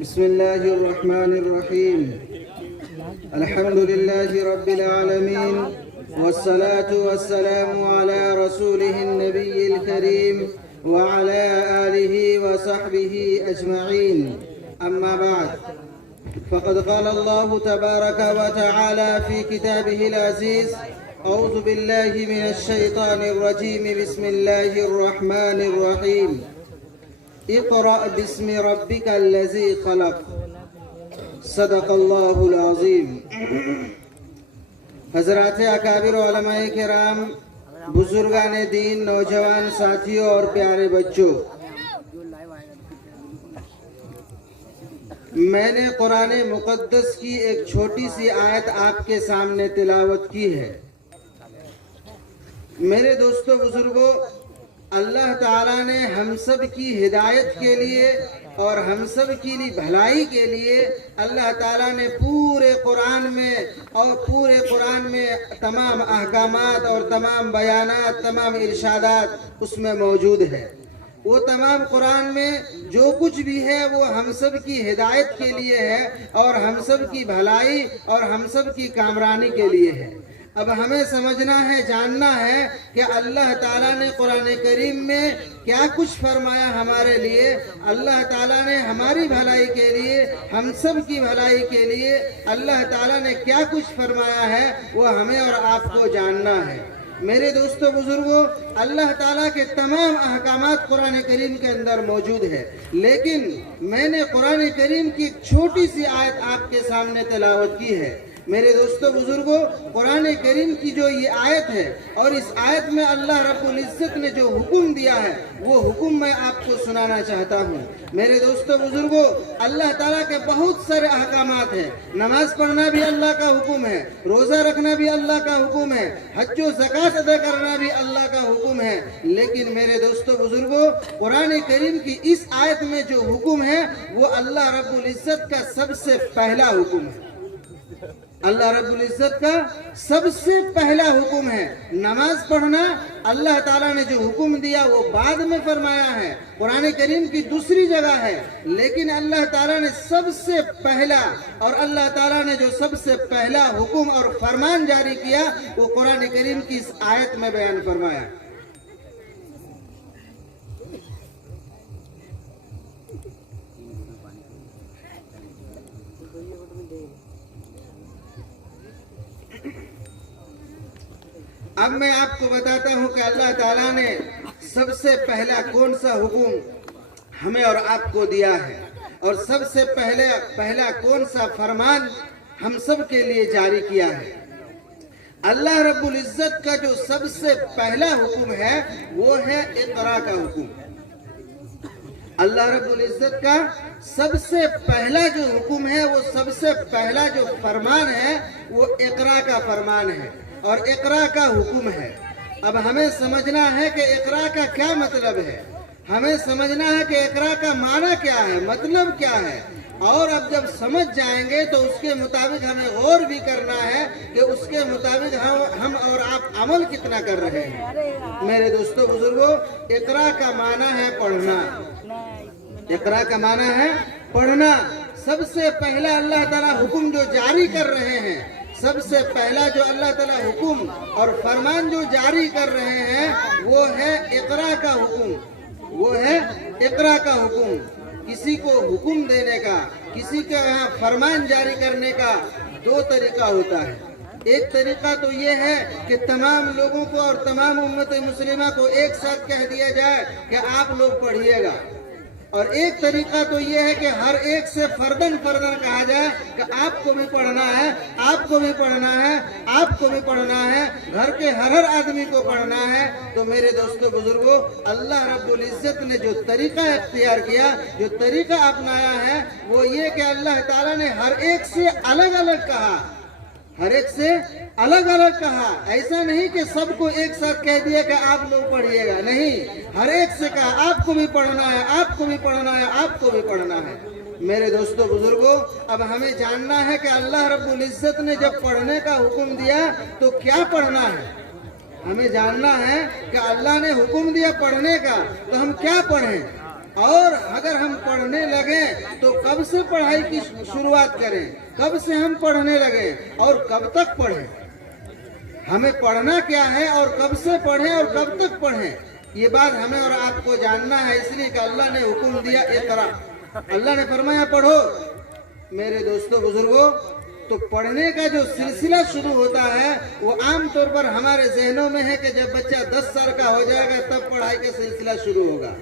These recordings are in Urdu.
بسم الله الرحمن الرحيم. الحمد لله رب العالمين، والصلاة والسلام على رسوله النبي الكريم وعلى آله وصحبه أجمعين. أما بعد، فقد قال الله تبارك وتعالى في كتابه العزيز: أعوذ بالله من الشيطان الرجيم. بسم الله الرحمن الرحيم. اقرأ باسم ربك الذي خلق. صدق اللہ العظیم. حضرات اکابر علماء کرام، بزرگان دین، نوجوان ساتھیوں اور پیارے بچوں، میں نے قرآن مقدس کی ایک چھوٹی سی آیت آپ کے سامنے تلاوت کی ہے. میرے دوستو بزرگوں، اللہ تعالیٰ نے ہم سب کی ہدایت کے لیے اور ہم سب کی بھلائی کے لیے اللہ تعالیٰ نے پورے قرآن میں تمام احکامات اور تمام بیانات، تمام ارشادات اس میں موجود ہے. وہ تمام قرآن میں جو کچھ بھی ہے وہ ہم سب کی ہدایت کے لیے ہے اور ہم سب کی بھلائی اور ہم سب کی کامرانی کے لیے ہے. اب ہمیں سمجھنا ہے، جاننا ہے کہ اللہ تعالیٰ نے قرآن کریم میں کیا کچھ فرمایا ہمارے لیے. اللہ تعالیٰ نے ہماری بھلائی کے لیے، ہم سب کی بھلائی کے لیے اللہ تعالیٰ نے کیا کچھ فرمایا ہے وہ ہمیں اور آپ کو جاننا ہے. میرے دوستو بزرگوں، اللہ تعالیٰ کے تمام احکامات قرآن کریم کے اندر موجود ہے، لیکن میں نے قرآن کریم کی ایک چھوٹی سی آیت آپ کے سامنے تلاوت کی ہے. میرے دوستو بزرگوں، قرآن کریم کی جو یہ آیت ہے اور اس آیت میں اللہ رب العزت نے جو حکم دیا ہے وہ حکم میں آپ کو سنانا چاہتا ہوں. میرے دوستو بزرگوں، اللہ تعالیٰ کے بہت سارے احکامات ہیں. نماز پڑھنا بھی اللہ کا حکم ہے، روزہ رکھنا بھی اللہ کا حکم ہے، حج و زکوٰۃ ادا کرنا بھی اللہ کا حکم ہے. لیکن میرے دوستو بزرگوں، قرآن کریم کی اس آیت میں جو حکم ہے وہ اللہ رب العزت کا سب سے پہلا حکم ہے. اللہ رب العزت کا سب سے پہلا حکم ہے. نماز پڑھنا اللہ تعالیٰ نے جو حکم دیا وہ بعد میں فرمایا ہے، قرآن کریم کی دوسری جگہ ہے، لیکن اللہ تعالیٰ نے سب سے پہلا اور اللہ تعالیٰ نے جو سب سے پہلا حکم اور فرمان جاری کیا وہ قرآن کریم کی اس آیت میں بیان فرمایا. اب میں آپ کو بتاتا ہوں کہ اللہ تعالیٰ نے سب سے پہلا کون سا حکم ہمیں اور آپ کو دیا ہے اور سب سے پہلا کون سا فرمان ہم سب کے لیے جاری کیا ہے. اللہ رب العزت کا جو سب سے پہلا حکم ہے وہ ہے اقرا کا حکم. اللہ رب العزت کا سب سے پہلا جو حکم ہے، وہ سب سے پہلا جو فرمان ہے وہ اقرا کا فرمان ہے اور اقرا کا حکم ہے. اب ہمیں سمجھنا ہے کہ اقرا کا کیا مطلب ہے، ہمیں سمجھنا ہے کہ اقرا کا معنی کیا ہے، مطلب کیا ہے، اور اب جب سمجھ جائیں گے تو اس کے مطابق ہمیں غور بھی کرنا ہے کہ اس کے مطابق ہم اور آپ عمل کتنا کر رہے ہیں. میرے دوستو بزرگوں، اقرا کا معنی ہے پڑھنا. اقرا کا معنی ہے پڑھنا. سب سے پہلا اللہ تعالیٰ حکم جو جاری کر رہے ہیں، سب سے پہلا جو اللہ تعالیٰ حکم اور فرمان جو جاری کر رہے ہیں وہ ہے اقرا کا حکم. وہ ہے اقرا کا حکم. کسی کو حکم دینے کا، کسی کے یہاں فرمان جاری کرنے کا دو طریقہ ہوتا ہے. ایک طریقہ تو یہ ہے کہ تمام لوگوں کو اور تمام امت مسلمہ کو ایک ساتھ کہہ دیا جائے کہ آپ لوگ پڑھیے گا، اور ایک طریقہ تو یہ ہے کہ ہر ایک سے فردن کہا جائے کہ آپ کو بھی پڑھنا ہے، آپ کو بھی پڑھنا ہے، آپ کو بھی پڑھنا ہے، گھر کے ہر آدمی کو پڑھنا ہے. تو میرے دوستو بزرگوں، اللہ رب العزت نے جو طریقہ اختیار کیا، جو طریقہ اپنایا ہے وہ یہ کہ اللہ تعالیٰ نے ہر ایک سے الگ الگ کہا، ہر ایک سے الگ الگ کہا. ایسا نہیں کہ سب کو ایک ساتھ کہہ دیا کہ آپ لوگ پڑھیے گا، نہیں، ہر ایک سے کہا آپ کو بھی پڑھنا ہے، آپ کو بھی پڑھنا ہے، آپ کو بھی پڑھنا ہے. میرے دوستو بزرگوں، اب ہمیں جاننا ہے کہ اللہ رب العزت نے جب پڑھنے کا حکم دیا تو کیا پڑھنا ہے. ہمیں جاننا ہے کہ اللہ نے حکم دیا پڑھنے کا تو ہم کیا پڑھیں. اور اگر ہم پڑھنے لگے تو کب سے پڑھائی کی شروعات کریں، کب سے ہم پڑھنے لگے اور کب تک پڑھیں، ہمیں پڑھنا کیا ہے اور کب سے پڑھیں اور کب تک پڑھیں، یہ بات ہمیں اور آپ کو جاننا ہے۔ اس لیے کہ اللہ نے حکم دیا اقرا، اللہ نے فرمایا پڑھو۔ میرے دوستو بزرگوں، تو پڑھنے کا جو سلسلہ شروع ہوتا ہے وہ عام طور پر ہمارے ذہنوں میں ہے کہ جب بچہ 10 سال کا ہو جائے گا تب پڑھائی کا سلسلہ شروع ہوگا۔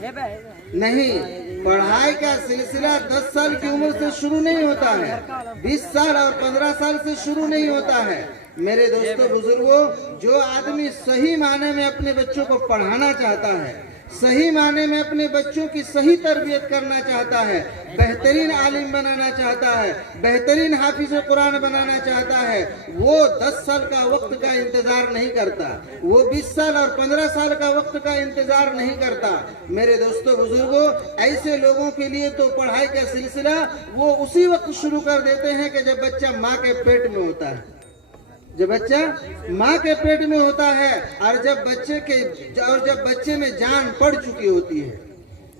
نہیں، پڑھائی کا سلسلہ 10 سال کی عمر سے شروع نہیں ہوتا ہے، 20 سال اور 15 سال سے شروع نہیں ہوتا ہے۔ میرے دوستو بزرگوں، جو آدمی صحیح معنی میں اپنے بچوں کو پڑھانا چاہتا ہے، صحیح معنی میں اپنے بچوں کی صحیح تربیت کرنا چاہتا ہے، بہترین عالم بنانا چاہتا ہے، بہترین حافظ قرآن بنانا چاہتا ہے، وہ 10 سال کا وقت کا انتظار نہیں کرتا، وہ 20 سال اور 15 سال کا وقت کا انتظار نہیں کرتا۔ میرے دوستو بزرگوں، ایسے لوگوں کے لیے تو پڑھائی کا سلسلہ وہ اسی وقت شروع کر دیتے ہیں کہ جب بچہ ماں کے پیٹ میں ہوتا ہے، جب بچہ ماں کے پیٹ میں ہوتا ہے، اور جب بچے میں جان پڑ چکی ہوتی ہے،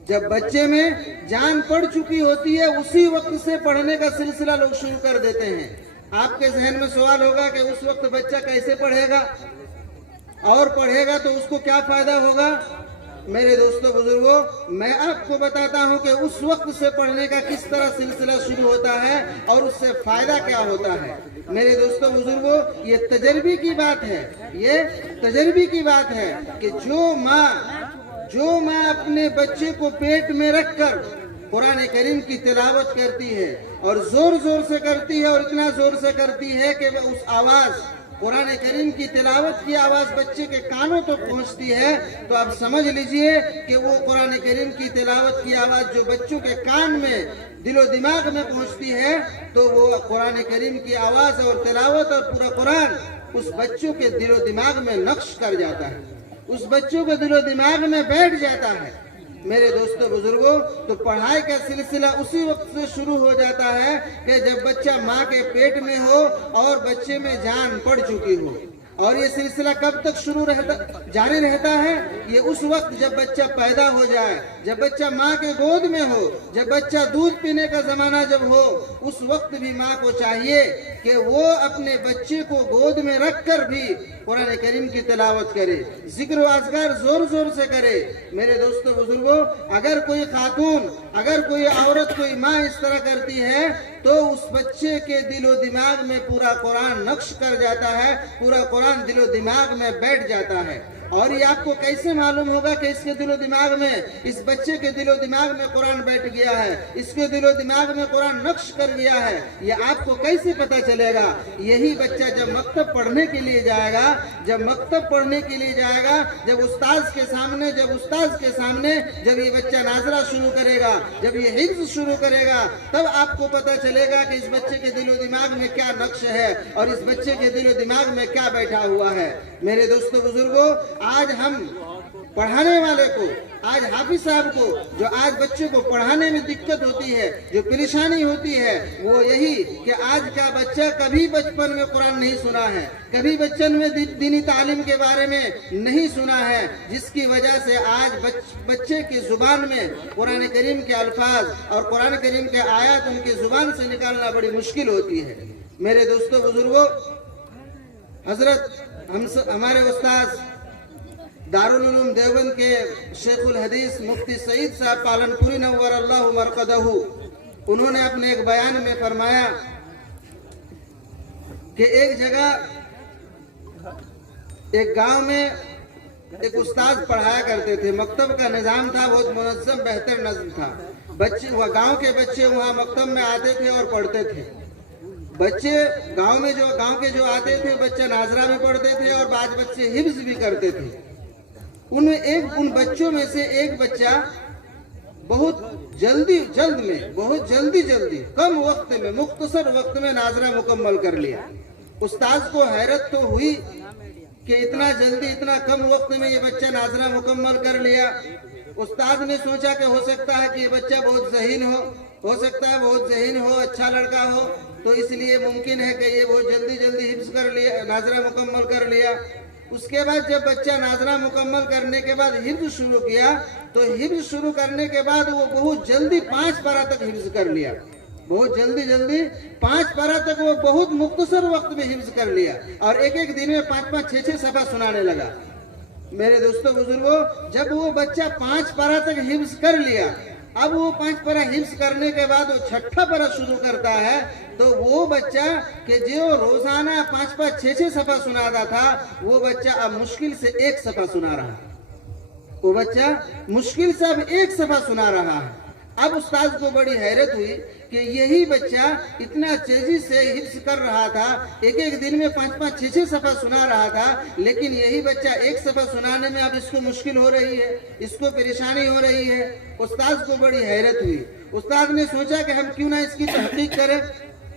جب بچے میں جان پڑ چکی ہوتی ہے اسی وقت سے پڑھنے کا سلسلہ لوگ شروع کر دیتے ہیں۔ آپ کے ذہن میں سوال ہوگا کہ اس وقت بچہ کیسے پڑھے گا اور پڑھے گا تو اس کو کیا فائدہ ہوگا؟ میرے دوستو بزرگوں، میں آپ کو بتاتا ہوں کہ اس وقت سے پڑھنے کا کس طرح سلسلہ شروع ہوتا ہے اور اس سے فائدہ کیا ہوتا ہے۔ میرے دوستو بزرگوں، یہ تجربے کی بات ہے، یہ تجربے کی بات ہے کہ جو ماں اپنے بچے کو پیٹ میں رکھ کر قرآن کریم کی تلاوت کرتی ہے اور زور زور سے کرتی ہے، اور اتنا زور سے کرتی ہے کہ وہ اس آواز، قرآن کریم کی تلاوت کی آواز بچے کے کانوں تک پہنچتی ہے، تو آپ سمجھ لیجئے کہ وہ قرآن کریم کی تلاوت کی آواز جو بچوں کے کان میں، دل و دماغ میں پہنچتی ہے، تو وہ قرآن کریم کی آواز اور تلاوت اور پورا قرآن اس بچوں کے دل و دماغ میں نقش کر جاتا ہے، اس بچوں کے دل و دماغ میں بیٹھ جاتا ہے۔ میرے دوستو بزرگوں، تو پڑھائی کا سلسلہ اسی وقت سے شروع ہو جاتا ہے کہ جب بچہ ماں کے پیٹ میں ہو اور بچے میں جان پڑ چکی ہو۔ اور یہ سلسلہ کب تک جاری رہتا ہے؟ یہ اس وقت جب بچہ پیدا ہو جائے، جب بچہ ماں کے گود میں ہو، جب بچہ دودھ پینے کا زمانہ جب ہو، اس وقت بھی ماں کو چاہیے کہ وہ اپنے بچے کو گود میں رکھ کر بھی قرآن کریم کی تلاوت کرے، ذکر و اذکار زور زور سے کرے۔ میرے دوستو بزرگوں، اگر کوئی خاتون، اگر کوئی عورت، کوئی ماں اس طرح کرتی ہے تو اس بچے کے دل و دماغ میں پورا قرآن نقش کر جاتا ہے، پورا قرآن دل و دماغ میں بیٹھ جاتا ہے۔ اور یہ آپ کو کیسے معلوم ہوگا کہ اس کے دل و دماغ میں، اس بچے کے دل و دماغ میں قرآن بیٹھ گیا ہے، اس کے دل و دماغ میں قرآن نقش کر گیا ہے؟ یہ آپ کو کیسے پتہ چلے گا؟ یہی بچہ جب مکتب پڑھنے کے لیے جائے گا، جب مکتب پڑھنے کے لیے جائے گا، جب استاذ کے سامنے جب یہ بچہ ناظرہ شروع کرے گا، جب یہ حفظ شروع کرے گا، تب آپ کو پتہ چلے گا کہ اس بچے کے دل و دماغ میں کیا نقش ہے اور اس بچے کے دل و دماغ میں کیا بیٹھا ہوا ہے۔ میرے دوستو بزرگوں، آج ہم پڑھانے والے کو، آج حافظ صاحب کو جو آج بچوں کو پڑھانے میں دقت ہوتی ہے، جو پریشانی ہوتی ہے، وہ یہی کہ آج کا بچہ کبھی بچپن میں قرآن نہیں سنا ہے، کبھی بچپن میں دینی تعلیم کے بارے میں نہیں سنا ہے، جس کی وجہ سے آج بچے کی زبان میں قرآن کریم کے الفاظ اور قرآن کریم کے آیات ان کی زبان سے نکالنا بڑی مشکل ہوتی ہے۔ میرے دوستو بزرگوں، حضرت ہمارے استاذ دارالعلوم دیوبند کے شیخ الحدیث مفتی سعید صاحب پالن پوری نور اللہ مرقدہ، انہوں نے اپنے ایک بیان میں فرمایا کہ ایک جگہ، ایک گاؤں میں ایک استاذ پڑھایا کرتے تھے، مکتب کا نظام تھا، بہت منظم بہتر نظم تھا، گاؤں کے بچے وہاں مکتب میں آتے تھے اور پڑھتے تھے۔ بچے گاؤں کے جو آتے تھے، بچہ ناظرہ بھی پڑھتے تھے اور بعض بچے حفظ بھی کرتے تھے۔ ان بچوں میں سے ایک بچہ بہت جلدی کم وقت میں، مختصر وقت میں ناظرہ مکمل کر لیا۔ استاذ کو حیرت تو ہوئی کہ اتنا جلدی، اتنا کم وقت میں یہ بچہ ناظرہ مکمل کر لیا۔ استاد نے سوچا کہ ہو سکتا ہے کہ یہ بچہ بہت ذہین ہو، اچھا لڑکا ہو، تو اس لیے ممکن ہے کہ یہ بہت جلدی حفظ کر لیا، ناظرہ مکمل کر لیا۔ اس کے بعد جب بچہ ناظرہ مکمل کرنے کے بعد حفظ شروع کیا تو حفظ شروع کرنے کے بعد وہ بہت جلدی 5 پارہ تک حفظ کر لیا، بہت جلدی 5 پارہ تک وہ بہت مختصر وقت میں حفظ کر لیا، اور ایک دن میں 5 6 صفحہ سنانے لگا۔ میرے دوستو بزرگوں، جب وہ بچہ 5 پارہ تک حفظ کر لیا، اب وہ 5 پارہ حفظ کرنے کے بعد وہ 6واں پارہ شروع کرتا ہے، تو وہ بچہ کہ جو روزانہ 5 6 صفحہ سناتا تھا، وہ بچہ اب مشکل سے 1 صفحہ سنا رہا ہے، وہ بچہ مشکل سے اب 1 صفحہ سنا رہا ہے۔ اب استاد کو بڑی حیرت ہوئی کہ یہی بچہ اتنا تیزی سے حفظ کر رہا تھا، ایک دن میں 5 6 صفحہ سنا رہا تھا، لیکن یہی بچہ 1 صفحہ سنانے میں اب اس کو مشکل ہو رہی ہے، اس کو پریشانی ہو رہی ہے۔ استاد کو بڑی حیرت ہوئی۔ استاد نے سوچا کہ ہم کیوں نہ اس کی تحقیق کریں،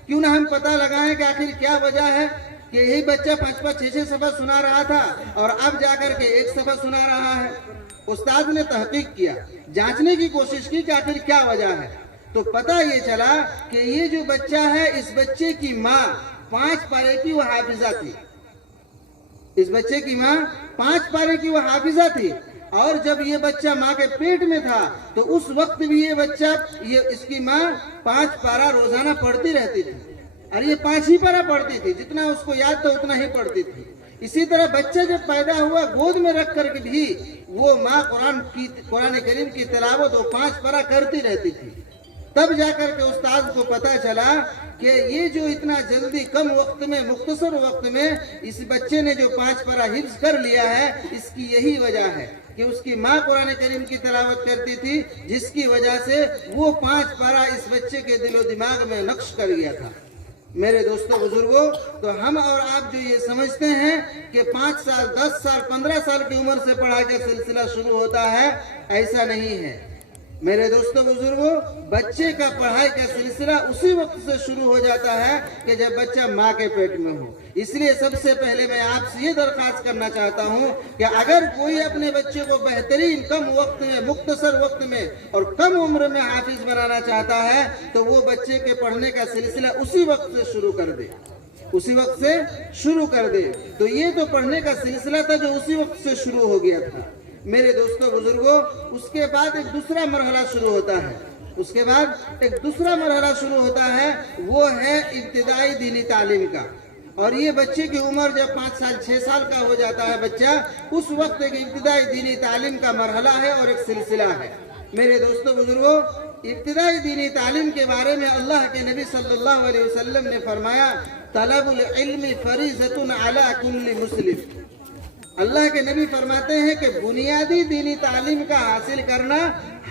کیوں نہ ہم پتہ لگائیں کہ آخر کیا وجہ ہے کہ یہی بچہ 5 6 صفحہ سنا رہا تھا اور اب جا کر کے 1 صفحہ سنا رہا ہے۔ استاد نے تحقیق کیا، جانچنے کی کوشش کی کہ آخر کیا وجہ ہے، تو پتہ یہ چلا کہ یہ جو بچہ ہے، اس بچے کی ماں 5 پارے کی وہ حافظہ تھی، اس بچے کی ماں 5 پارے کی وہ حافظہ تھی، اور جب یہ بچہ ماں کے پیٹ میں تھا تو اس وقت بھی یہ بچہ اس کی ماں 5 پارہ روزانہ پڑھتی رہتی تھی، اور یہ 5 ہی پارہ پڑھتی تھی، جتنا اس کو یاد تھا اتنا ہی پڑھتی تھی۔ اسی طرح بچہ جب پیدا ہوا، گود میں رکھ کر کے بھی وہ ماں قرآن کریم کی تلاوت وہ 5 پارہ کرتی رہتی تھی۔ تب جا کر کے استاد کو پتا چلا کہ یہ جو اتنا جلدی کم وقت میں، مختصر وقت میں اس بچے نے جو 5 پارہ حفظ کر لیا ہے، اس کی یہی وجہ ہے کہ اس کی ماں قرآن کریم کی تلاوت کرتی تھی، جس کی وجہ سے وہ 5 پارہ اس بچے کے دل و دماغ میں نقش کر گیا تھا۔ میرے دوستو بزرگوں، تو ہم اور آپ جو یہ سمجھتے ہیں کہ 5 سال 10 سال 15 سال کی عمر سے پڑھائی کا سلسلہ شروع ہوتا ہے، ایسا نہیں ہے۔ میرے دوستو بزرگوں، بچے کا پڑھائی کا سلسلہ اسی وقت سے شروع ہو جاتا ہے کہ جب بچہ ماں کے پیٹ میں ہو۔ اس لیے سب سے پہلے میں آپ سے یہ درخواست کرنا چاہتا ہوں کہ اگر کوئی اپنے بچے کو بہترین کم وقت میں، مختصر وقت میں اور کم عمر میں حافظ بنانا چاہتا ہے تو وہ بچے کے پڑھنے کا سلسلہ اسی وقت سے شروع کر دے، اسی وقت سے شروع کر دے۔ تو یہ تو پڑھنے کا سلسلہ تھا جو اسی وقت سے شروع ہو گیا تھا۔ میرے دوستو بزرگوں، اس کے بعد ایک دوسرا مرحلہ شروع ہوتا ہے، اس کے بعد ایک دوسرا مرحلہ شروع ہوتا ہے، وہ ہے ابتدائی دینی تعلیم کا۔ اور یہ بچے کی عمر جب 5 سال 6 سال کا ہو جاتا ہے بچہ، اس وقت ایک ابتدائی دینی تعلیم کا مرحلہ ہے اور ایک سلسلہ ہے۔ میرے دوستو بزرگوں، ابتدائی دینی تعلیم کے بارے میں اللہ کے نبی صلی اللہ علیہ وسلم نے فرمایا، طلب العلم فریضۃ علی کل مسلم۔ اللہ کے نبی فرماتے ہیں کہ بنیادی دینی تعلیم کا حاصل کرنا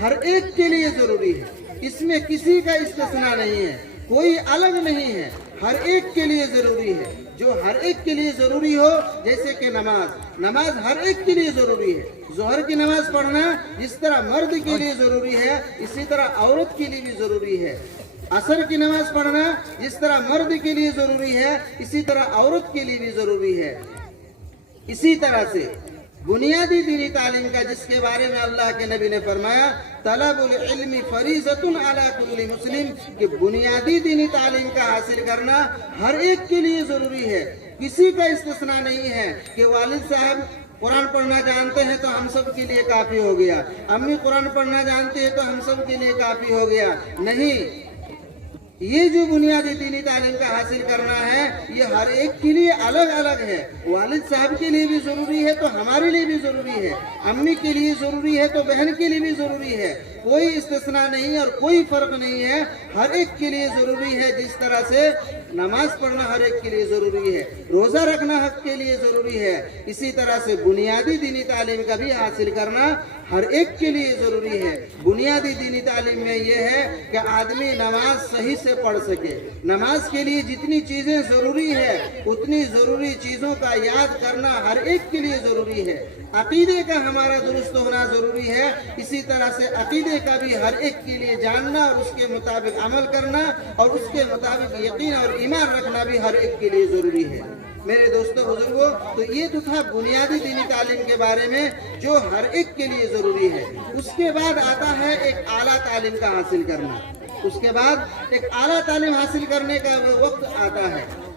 ہر ایک کے لیے ضروری ہے، اس میں کسی کا استثناء نہیں ہے، کوئی الگ نہیں ہے، ہر ایک کے لیے ضروری ہے۔ جو ہر ایک کے لیے ضروری ہو، جیسے کہ نماز ہر ایک کے لیے ضروری ہے۔ ظہر کی نماز پڑھنا جس طرح مرد کے لیے ضروری ہے، اسی طرح عورت کے لیے بھی ضروری ہے۔ عصر کی نماز پڑھنا جس طرح مرد کے لیے ضروری ہے، اسی طرح عورت کے لیے بھی ضروری ہے۔ اسی طرح سے بنیادی دینی تعلیم کا، جس کے بارے میں اللہ کے نبی نے فرمایا، طلب العلم فریضۃ علی کل مسلم، کہ بنیادی دینی تعلیم کا حاصل کرنا ہر ایک کے لیے ضروری ہے، کسی کا استثناء نہیں ہے کہ والد صاحب قرآن پڑھنا جانتے ہیں تو ہم سب کے لیے کافی ہو گیا، امی قرآن پڑھنا جانتے ہیں تو ہم سب کے لیے کافی ہو گیا۔ نہیں، یہ جو بنیادی دینی تعلیم کا حاصل کرنا ہے، یہ ہر ایک کے لیے الگ الگ ہے۔ والد صاحب کے لیے بھی ضروری ہے تو ہمارے لیے بھی ضروری ہے، امی کے لیے ضروری ہے تو بہن کے لیے بھی ضروری ہے، کوئی استثناء نہیں اور کوئی فرق نہیں ہے، ہر ایک کے لیے ضروری ہے۔ جس طرح سے نماز پڑھنا ہر ایک کے لیے ضروری ہے، روزہ رکھنا حق کے لیے ضروری ہے، اسی طرح سے بنیادی دینی تعلیم کا بھی حاصل کرنا ہر ایک کے لیے ضروری ہے۔ بنیادی دینی تعلیم میں یہ ہے کہ آدمی نماز صحیح سے پڑھ سکے۔ نماز کے لیے جتنی چیزیں ضروری ہے، اتنی ضروری چیزوں کا یاد کرنا ہر ایک کے لیے ضروری ہے۔ عقیدے کا ہمارا درست ہونا ضروری ہے، اسی طرح سے عقیدے کا بھی ہر ایک کے لیے جاننا اور اس کے مطابق عمل کرنا اور اس کے مطابق یقین اور ایمان رکھنا بھی ہر ایک کے لیے ضروری ہے۔ میرے دوستو بزرگوں، تو یہ تو تھا بنیادی دینی تعلیم کے بارے میں جو ہر ایک کے لیے ضروری ہے۔ اس کے بعد آتا ہے ایک اعلیٰ تعلیم کا حاصل کرنا۔ اس کے بعد ایک اعلیٰ تعلیم حاصل کرنے کا وقت آتا ہے۔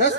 10